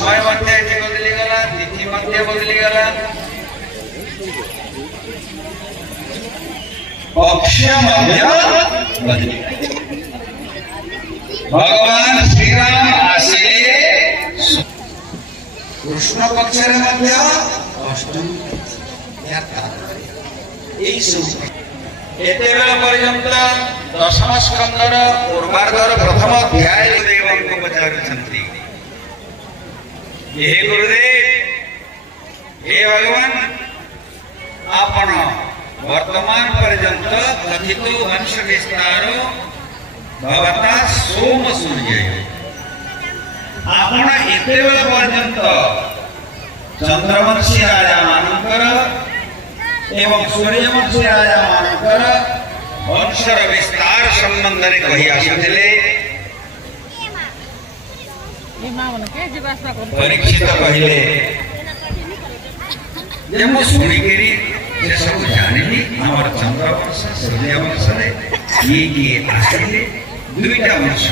समय मध्य बदली गला, तिथि मध्य बदली गला, पक्ष मध्य बदली गला। भगवान श्री राम आसिले कृष्ण पक्ष मध्य अष्टम पर्यंत दशम स्कंदर पूर्वार्धर प्रथम अध्याय गुरुदेव पचारुछंती। हे गुरुदेव, हे भगवान, आपण वर्तमान पर्यंत कथित वंश विस्तार भवता सोम सूर्य आपण एते पर्यंत चंद्रवंशी राजा मानकर एवं सूर्यवंशी राजा मानकर वंशर विस्तार संबंध ने कही आसुथिले। परीक्षित कहले जे मु सुनिकरी जे सब जानिली हमर चंद्रवंश सूर्यवंश रे ये आसिले दुईटा वंश